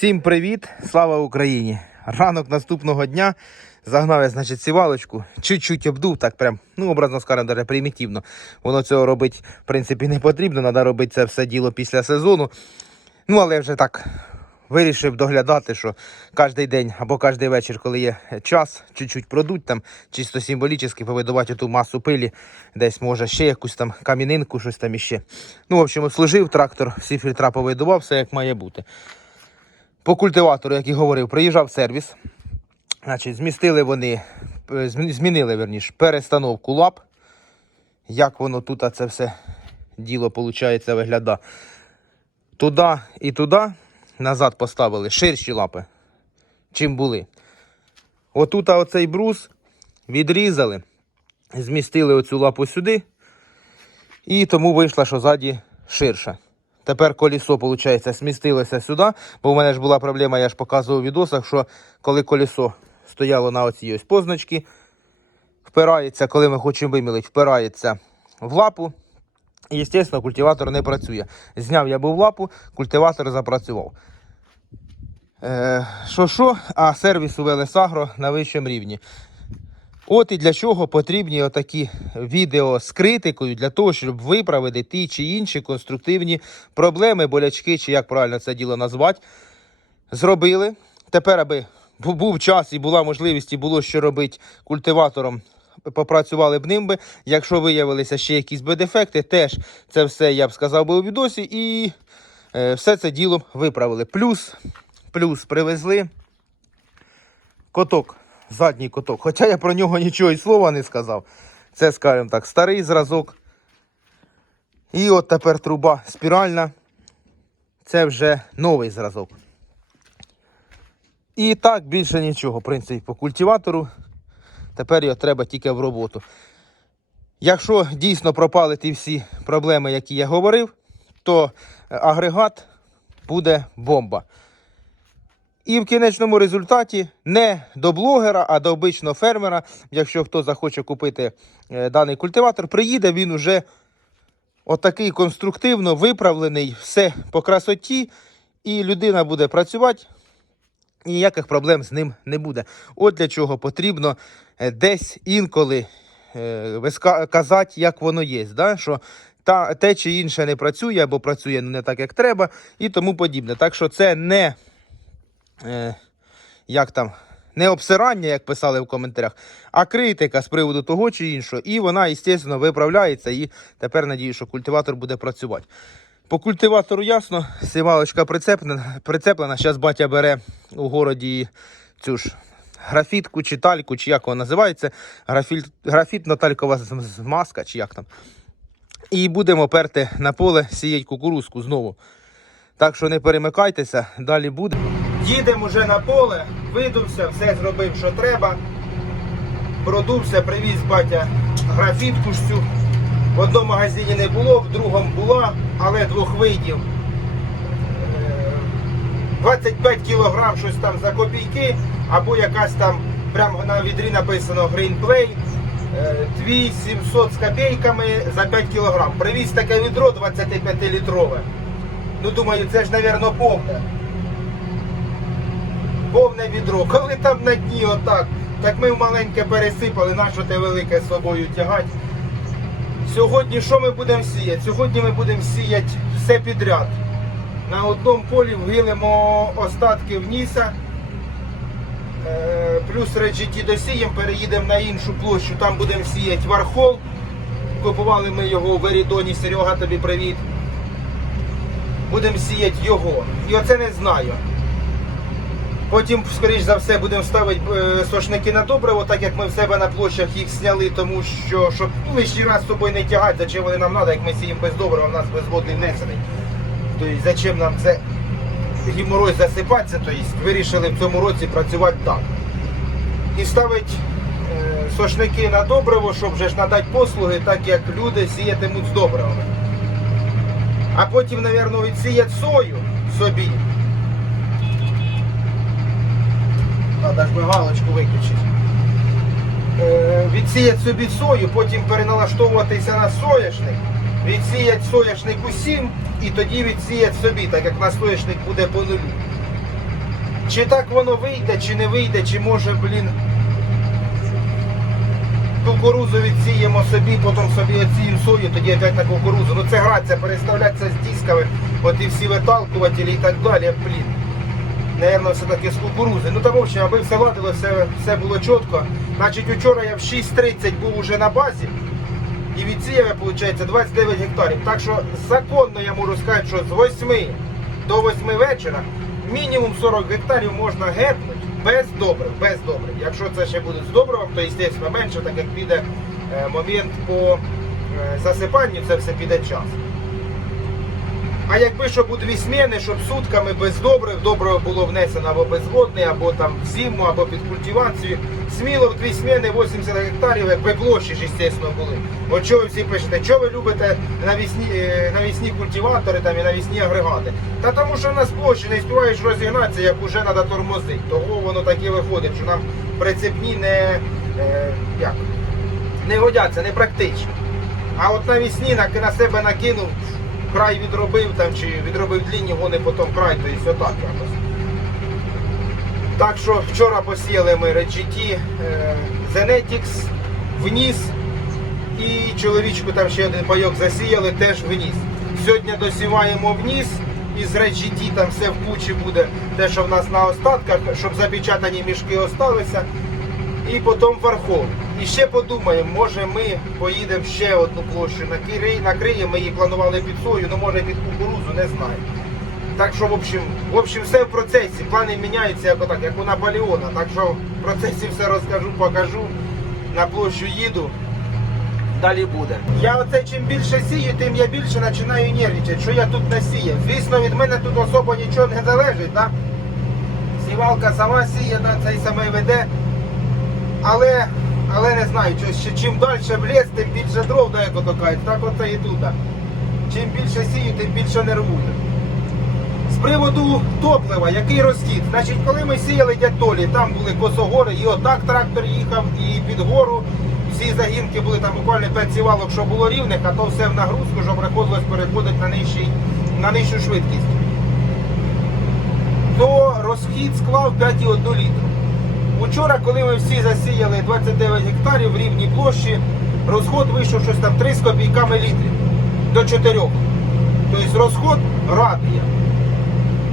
Всім привіт! Слава Україні! Ранок наступного дня загнав я, значить, сівалочку, чуть-чуть обдув, так прям, ну, образно скажемо, даже примітивно. Воно цього робити, в принципі, не потрібно. Треба робити це все діло після сезону. Ну, але я вже так вирішив доглядати, що кожен день або кожен вечір, коли є час, чуть-чуть продуть там, чисто символічно повидувати ту масу пилі, десь може ще якусь там камінинку, щось там іще. Ну, в общем, служив трактор, всі фільтра повидував, все як має бути. По культиватору, як і говорив, приїжджав сервіс. Значить, змістили вони, е, змінили верніш, перестановку лап. Як воно тут це все діло, виходить, виглядає. Туди і туди назад поставили ширші лапи, чим були. Отут оцей брус відрізали, змістили оцю лапу сюди, і тому вийшло, що ззаді ширше. Тепер колесо, виходить, смістилося сюди, бо в мене ж була проблема, я ж показував у відосах, що коли колесо стояло на оцій ось позначці, впирається, коли ми хочемо вимілити, впирається в лапу. І, звісно, культиватор не працює. Зняв я був лапу, культиватор запрацював. Е, Що що, а сервіс у Велесагро на вищому рівні. От і для чого потрібні отакі відео з критикою, для того, щоб виправити ті чи інші конструктивні проблеми, болячки, чи як правильно це діло назвати. Зробили. Тепер, аби був час і була можливість, і було що робити культиватором, попрацювали б ним би. Якщо виявилися ще якісь би дефекти, теж це все я б сказав би у відосі, і е, все це діло виправили. Плюс, плюс привезли коток, задній коток. Хоча я про нього нічого і слова не сказав. Це, скажімо так, старий зразок. І от тепер труба спіральна. Це вже новий зразок. І так більше нічого, в принципі, по культиватору. Тепер його треба тільки в роботу. Якщо дійсно пропали ті всі проблеми, які я говорив, то е, агрегат буде бомба. І в кінечному результаті не до блогера, а до обичного фермера, якщо хто захоче купити е, даний культиватор, приїде він уже отакий конструктивно виправлений, все по красоті, і людина буде працювати. Ніяких проблем з ним не буде. От для чого потрібно е, десь інколи е, казати, як воно є. Да? Що та, те чи інше не працює або працює не так, як треба, і тому подібне. Так що це не е, як там, не обсирання, як писали в коментарях, а критика з приводу того чи іншого. І вона, звісно, виправляється. І тепер надію, що культиватор буде працювати. По культиватору ясно, сівалочка прицеплена. прицеплена. Зараз батя бере у городі цю ж графітку чи тальку, чи як вона називається. Графіт, графітно-талькова змазка, чи як там. І будемо перти на поле, сіять кукурузку знову. Так що не перемикайтеся, далі буде. Їдемо вже на поле, видувся, все зробив, що треба. Продувся, привіз батя графітку цю. В одному магазині не було, в другому була, але двох видів. Е, 25 кілограм щось там за копійки, або якась там, прямо на відрі написано Green Play. е, 2700 з копійками за 5 кілограм. Привіз таке відро 25-літрове. Ну думаю, це ж, мабуть, повне. Повне відро. Коли там на дні отак, так ми в маленьке пересипали, на що те велике з собою тягати. Сьогодні що ми будемо сіяти? Сьогодні ми будемо сіяти все підряд. На одному полі вгилимо остатки вніса. Е, Плюс реджеті досіємо, переїдемо на іншу площу, там будемо сіяти вархол. Купували ми його у Верідоні, Серега тобі привіт. Будемо сіяти його. І оце не знаю. Потім, скоріш за все, будемо ставити е, сошники на добриво, так як ми в себе на площах їх зняли, тому що щоб ну, лишній раз з собою не тягати, зачем вони нам треба, як ми сіємо без добрива, у нас безводний внесений. Тобто, зачем нам це геморрой засипатися, тобто вирішили в цьому році працювати так. І ставити е, сошники на добриво, щоб вже ж надати послуги, так як люди сіятимуть з добривами. А потім, мабуть, відсіять сою собі. Треба ж галочку виключити. Е, відсіять собі сою, потім переналаштовуватися на соняшник, відсіять соняшник усім і тоді відсіять собі, так як на соняшник буде по нулю. Чи так воно вийде, чи не вийде, чи може, блін, кукурузу відсіємо собі, потім собі відсіємо сою, тоді опять на кукурузу. Ну це граться, переставлятися з дисками, от і всі виталкувателі і так далі, блін. Наверно, все-таки з кукурузи. Ну та в общем, аби все ладило, все, все було чітко. Значить, вчора я в 6.30 був уже на базі. І відсіяв я, виходить, 29 гектарів. Так що законно я можу сказати, що з 8 до 8 вечора мінімум 40 гектарів можна гетнути без добрив, без добрив. Якщо це ще буде з добривом, то звісно менше, так як піде е, момент по е, засипанню, це все піде час. А якби щоб у дві зміни, щоб сутками без добрив, добриво було внесено або безводне, або там в зиму, або під культивацію, сміло в дві зміни 80 гектарів, якби площі ж, звісно, були. От що ви всі пишете, що ви любите навісні, е, навісні культиватори там, і навісні агрегати? Та тому що в нас площі не співаєш розігнатися, як уже треба тормозити. Того воно таке виходить, що нам прицепні не, е, як, не годяться, не практичні. А от навісні на, на себе накинув, край відробив там, чи відробив длінні, вони потім край, то есть отак якось. Так що вчора посіяли ми RGT е, Zenetics вниз і чоловічку там ще один пайок засіяли теж вниз. Сьогодні досіваємо вниз із RGT там все в кучі буде, те, що в нас на остатках, щоб запечатані мішки осталися. І потім верхов. І ще подумаємо, може ми поїдемо ще одну площу накри- накриємо, ми її планували під сою, ну може під кукурузу, не знаю. Так що, в общем, в общем, все в процесі. Плани міняються як отак, як у Наполеона. Так що в процесі все розкажу, покажу. На площу їду. Далі буде. Я оце чим більше сію, тим я більше починаю нервничати, що я тут насіяв. Звісно, від мене тут особо нічого не залежить. Да? Сівалка сама сіє, да, цей самий веде. Але, але не знаю, що, чим далі в ліс, тим більше дров да, як ото кажуть. Так оце і тут. Чим більше сію, тим більше нервую. З приводу топлива, який розхід? Значить, коли ми сіяли дятолі, там були косогори, і отак трактор їхав, і під гору. Всі загінки були там буквально 5 сівалок, що було рівних, а то все в нагрузку, що приходилось переходити на, нижчий, на нижчу швидкість. То розхід склав 5,1 літру. Учора, коли ми всі засіяли 29 гектарів в рівній площі, розход вийшов щось там 3 з копійками літрів до 4. Тобто розход радує.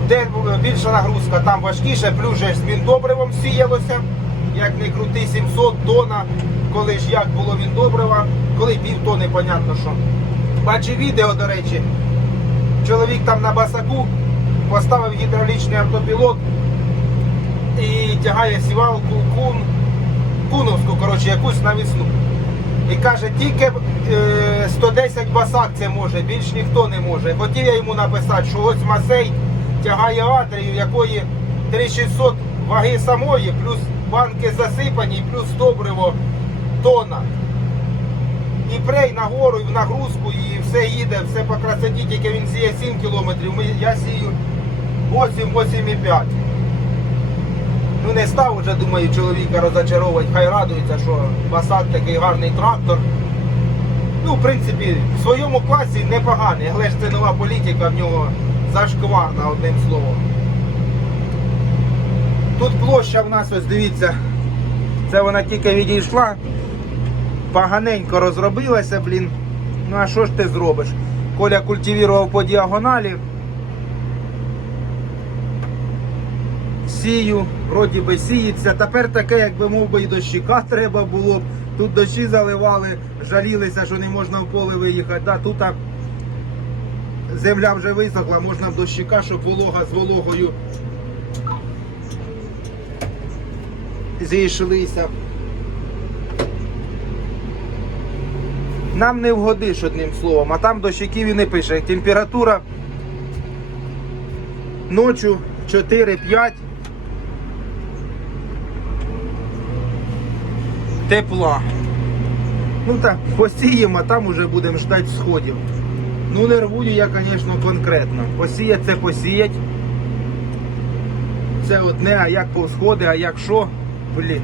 Де більша нагрузка, там важкіше, плюс же з міндобривом сіялося, як не крути 700 тонна, коли ж як було міндобрива, коли пів тони, понятно що. Бачив відео, до речі, чоловік там на басаку поставив гідравлічний автопілот тягає сівалку кун, куновську, коротше, якусь навісну. І каже, тільки е, 110 басак це може, більш ніхто не може. Хотів я йому написати, що ось Масей тягає атрію, якої 3600 ваги самої, плюс банки засипані, плюс добриво тонна. І прей на гору, і в нагрузку, і все їде, все по красоті, тільки він сіє 7 кілометрів, я сію 8-8,5. Ну не став вже, думаю, чоловіка розочаровувати, хай радується, що Басак такий гарний трактор. Ну, в принципі, в своєму класі непоганий, але ж це нова політика в нього зашкварна, одним словом. Тут площа в нас, ось дивіться, це вона тільки відійшла, поганенько розробилася, блін. Ну а що ж ти зробиш? Коля культивував по діагоналі. Сію, вроді би сіється. Тепер таке, якби мов би і дощика треба було. б. Тут дощі заливали, жалілися, що не можна в поле виїхати. Да, тут а, земля вже висохла, можна в дощика, щоб волога з вологою зійшлися. Нам не вгодиш одним словом, а там дощиків і не пише. Температура ночі 4-5. Тепла. Ну так, посіємо, а там уже будемо ждати сходів. Ну, нервую я, звісно, конкретно. Посіять це посіять. Це одне, а як повсходи, а як що, блін.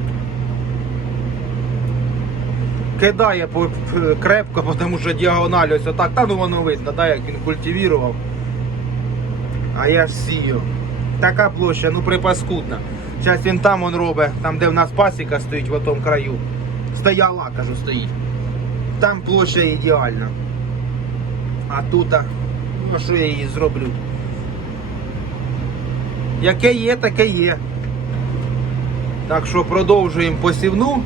Кидає крепко, тому що діагональ ось отак. Та ну воно видно, да, як він культивував. А я ж сію. така площа, ну припаскудна. Зараз він там он робить, там де в нас пасіка стоїть в тому краю. Стояла, кажу, стоїть. Там площа ідеальна. А тут, ну що я її зроблю? Яке є, таке є. Так що продовжуємо посівну.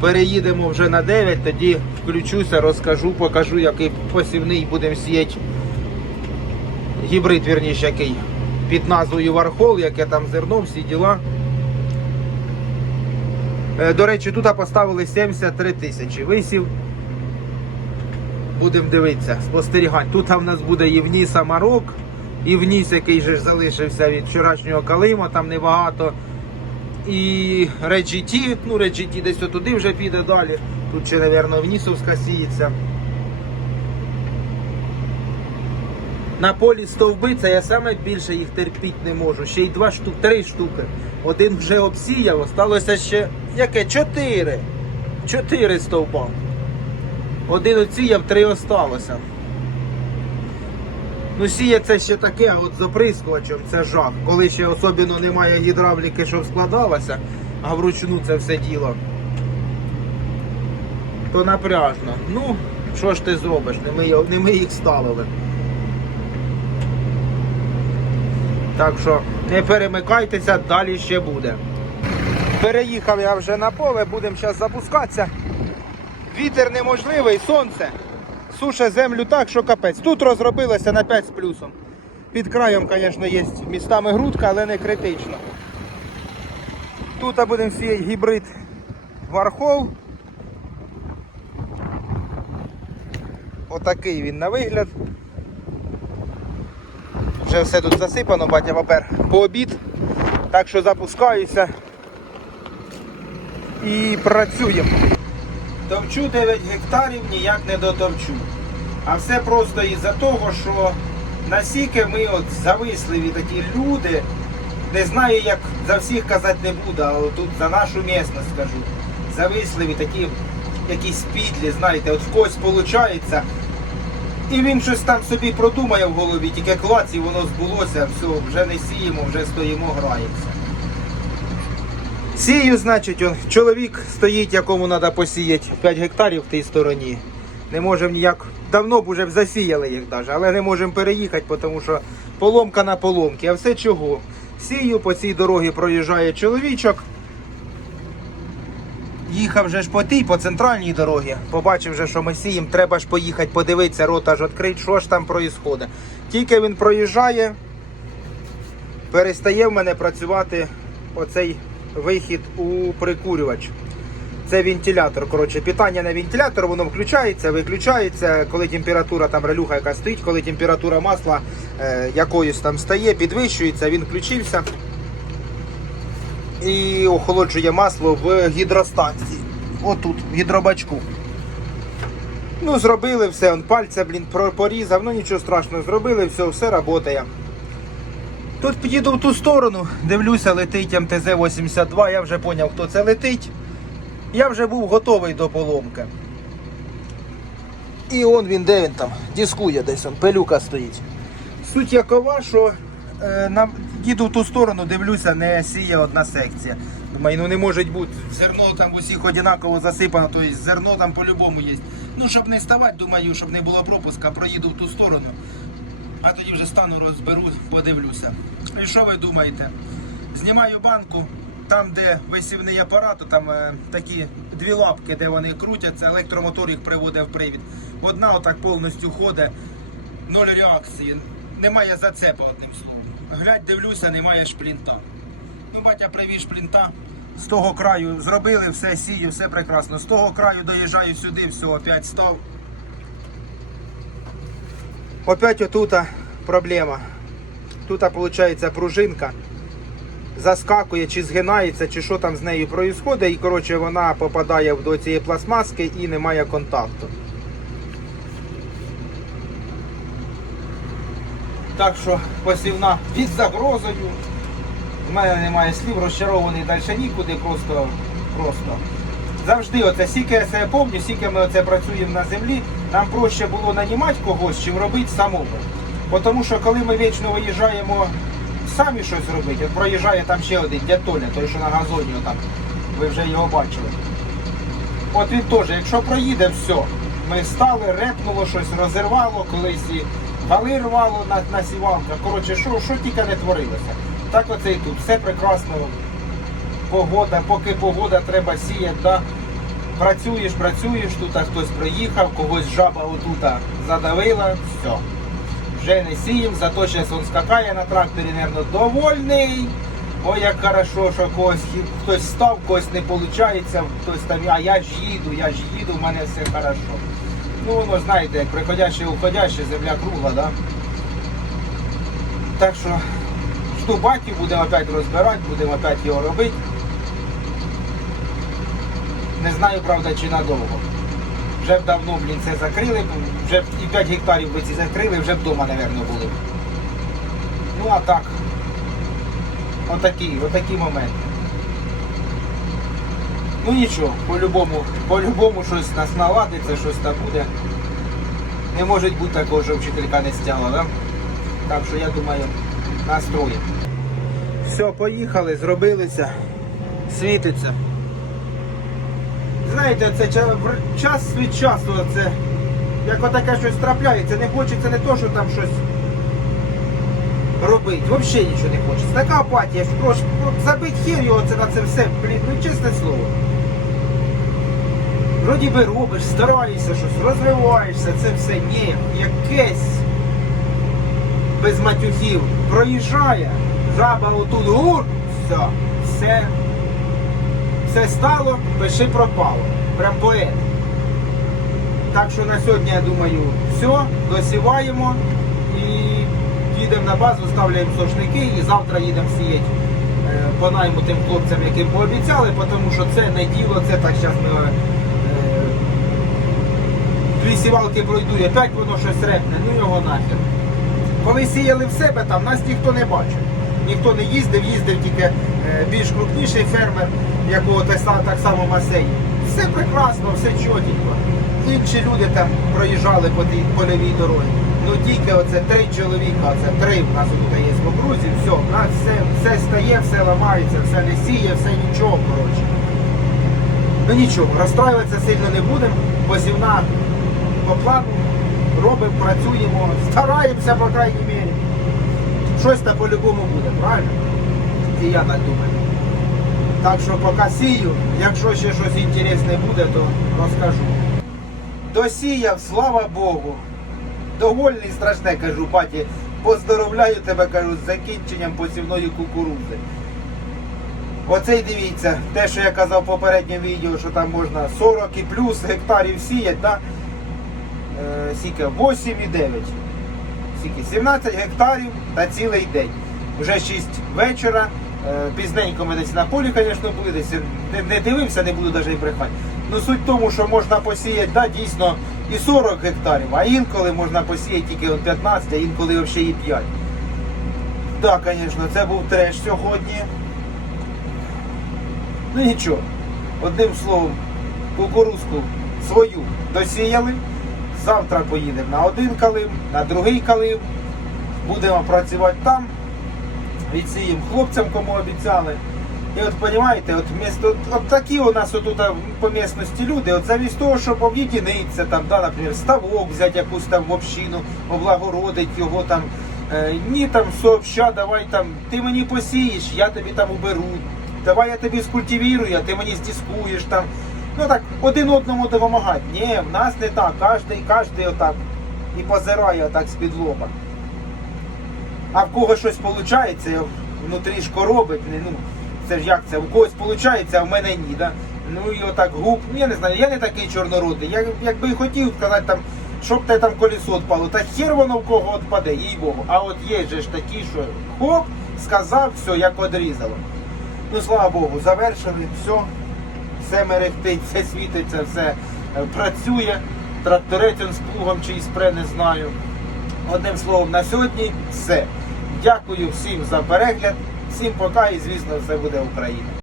Переїдемо вже на 9, тоді включуся, розкажу, покажу, який посівний будемо сіяти. Гібрид, вірніше, який. Під назвою Вархол, яке там зерно, всі діла. Е, До речі, тут поставили 73 тисячі висів. Будемо дивитися, спостерігати. Тут в нас буде і вніс Амарок, і вніс, який же залишився від вчорашнього калима, там небагато. І Реджіті, ну Реджіті десь туди вже піде далі. Тут ще, мабуть, внісовська сіється. На полі стовби це я саме більше їх терпіти не можу. Ще й два штук, три штуки. Один вже обсіяв, осталося ще яке? Чотири. Чотири стовба. Один оціяв, три осталося. Ну, сіє це ще таке, от з оприскувачем це жах. Коли ще особливо немає гідравліки, щоб складалося, а вручну це все діло. То напряжно. Ну, що ж ти зробиш? Не ми, не ми їх ставили. Так що не перемикайтеся, далі ще буде. Переїхав я вже на поле, будемо зараз запускатися. Вітер неможливий, сонце. Суше землю так, що капець. Тут розробилося на 5 з плюсом. Під краєм, звісно, є містами грудка, але не критично. Тут будемо сіяти гібрид Вархол. Отакий він на вигляд. Вже все тут засипано, батя папер по обід. Так що запускаюся і працюємо. Товчу 9 гектарів, ніяк не дотовчу. А все просто із-за того, що насіки ми от зависливі такі люди. Не знаю, як за всіх казати не буду, але тут за нашу місцевість скажу. Зависливі такі якісь підлі, знаєте, от в когось виходить. І він щось там собі продумає в голові, тільки клац і воно збулося, все, вже не сіємо, вже стоїмо, граємося. Сію, значить, он, чоловік стоїть, якому треба посіяти 5 гектарів в тій стороні. Не можемо ніяк. Давно б уже засіяли їх навіть, але не можемо переїхати, тому що поломка на поломки. А все чого? Сію по цій дорогі проїжджає чоловічок. Їхав вже ж по тій, по центральній дорогі. Побачив вже, що ми сіємо, треба ж поїхати подивитися, рота ж відкрити, що ж там відбувається. Тільки він проїжджає, перестає в мене працювати оцей вихід у прикурювач. Це вентилятор. Коротше, питання на вентилятор, воно включається, виключається, коли температура там релюха яка стоїть, коли температура масла е, якоюсь там стає, підвищується, він включився і охолоджує масло в гідростанції. Отут, в гідробачку. Ну, зробили все, он пальця, блін, порізав, ну нічого страшного, зробили, все, все працює. Тут підійду в ту сторону, дивлюся, летить МТЗ-82, я вже зрозумів, хто це летить. Я вже був готовий до поломки. І он він, де він там, дискує десь, он, пилюка стоїть. Суть якова, що е, на, їду в ту сторону, дивлюся, не сіє одна секція. Думаю, ну не може бути, зерно там усіх однаково засипано, тобто зерно там по-любому є. Ну, щоб не ставати, думаю, щоб не було пропуска, проїду в ту сторону. А тоді вже стану, розберу, подивлюся. І що ви думаєте? Знімаю банку, там, де висівний апарат, там е, такі дві лапки, де вони крутяться, електромотор їх приводить в привід. Одна отак повністю ходить, ноль реакції, немає зацепа одним словом. Глядь, дивлюся, немає шплінта. Ну, батя привіз шплінта. З того краю зробили все, сію, все прекрасно. З того краю доїжджаю сюди, все, опять став. Опять отута проблема. Тут, виходить, пружинка заскакує, чи згинається, чи що там з нею відбувається, і коротше вона попадає до цієї пластмаски і немає контакту. Так що посівна під загрозою. У мене немає слів, розчарований далі нікуди, просто, просто. Завжди оце, скільки я себе пам'ятаю, скільки ми оце працюємо на землі, нам проще було нанімати когось, чим робити самому. Тому що коли ми вічно виїжджаємо самі щось робити. От проїжджає там ще один дядь Толя, той, що на газоні там. Ви вже його бачили. От він теж, якщо проїде, все. Ми стали, репнуло щось, розірвало, колись і вали рвало на, на сівалках. Коротше, що, що тільки не творилося. Так оце і тут. Все прекрасно. Погода, поки погода треба сіяти, да? працюєш, працюєш, тут хтось приїхав, когось жаба отута задавила, все. Вже не сієм, зато зараз він скакає на тракторі, нервно довольний. Ой, як хорошо, що когось хтось став, когось не виходить, хтось там, а я ж їду, я ж їду, в мене все хорошо. Ну воно знаєте, як приходяще і уходяще, земля кругла, да? Так що жду батьків, будемо опять розбирати, будемо опять його робити. Не знаю, правда, чи надовго. Вже б давно, блін, це закрили, вже б і 5 гектарів би ці закрили, вже б вдома, мабуть, були. Ну а так. Отакі, отакі моменти. Ну нічого, по-любому, по-любому щось нас наладиться, щось там буде. Не може бути такого, що вчителька не стяла, да? Так що я думаю, настроїм. Все, поїхали, зробилися, світиться. Знаєте, це час від часу, це як отаке щось трапляється, не хочеться не то, що там щось робити. Взагалі нічого не хочеться. Така апатія, що забить хір його це на це все, блін, ну чесне слово. Вроді би робиш, стараєшся щось, розвиваєшся, це все ні, якесь без матюхів проїжджає, жаба отут гур, все, все, все стало, пиши пропало. Прям поет. Так що на сьогодні, я думаю, все, досіваємо і їдемо на базу, ставляємо сошники і завтра їдемо сіяти е, по найму тим хлопцям, яким пообіцяли, тому що це не діло, це так зараз ми дві сівалки пройду, і опять воно щось репне, ну його нахер. Коли сіяли в себе, там нас ніхто не бачив. Ніхто не їздив, їздив тільки е, більш крупніший фермер, якого так, са- так само Масей. Все прекрасно, все чотенько. Інші люди там проїжджали по тій польовій дорозі. Ну тільки оце три чоловіка, це три в нас тут є в окрузі, все, в нас все, все стає, все ламається, все не сіє, все нічого, коротше. Ну нічого, розстраюватися сильно не будемо. Посівна по плану робимо, працюємо, стараємося, по крайній мірі. Щось та по-любому буде, правильно? І я так думаю. Так що поки сію, якщо ще щось інтересне буде, то розкажу. Досіяв, слава Богу. Довольний страшне, кажу, паті. Поздоровляю тебе, кажу, з закінченням посівної кукурузи. Оце й дивіться, те, що я казав в попередньому відео, що там можна 40 і плюс гектарів сіяти, да? Е, скільки? 8 і 9. Скільки? 17 гектарів та цілий день. Вже 6 вечора. Е, пізненько ми десь на полі, звісно, були, десь не, не дивився, не буду навіть брехати. Ну суть в тому, що можна посіяти, да, дійсно, і 40 гектарів, а інколи можна посіяти тільки 15, а інколи взагалі і 5. Так, звісно, це був треш сьогодні. Ну нічого. Одним словом, кукурузку свою досіяли. Завтра поїдемо на один калим, на другий калим. Будемо працювати там. Відсіємо хлопцям, кому обіцяли. І от розумієте, от, вмісто, от такі у нас отут по місності люди, от замість того, щоб об'єднатися, там, да, наприклад, ставок взяти якусь там в общину, облагородить його там. Е, ні, там сообща, давай там, ти мені посієш, я тобі там уберу. Давай я тобі скультивірую, а ти мені здіскуєш там. Ну так, один одному допомагати. Ні, в нас не так. Кожний, кожний отак і позирає отак з-під лоба. А в кого щось виходить, внутрі ж коробить, ну, це ж як це, у когось виходить, а в мене ні. Да? Ну і отак губ. Ну я не знаю, я не такий чорнородний. Я якби хотів сказати там, щоб те там колесо відпало, та хер воно в кого відпаде, їй Богу. А от є же ж такі, що хоп, сказав, все, як одрізало. Ну слава Богу, завершили, все, все мерехтить, все світиться, все е, працює. Тракторець з плугом чи іспре, не знаю. Одним словом, на сьогодні все. Дякую всім за перегляд, всім пока і звісно все буде Україна.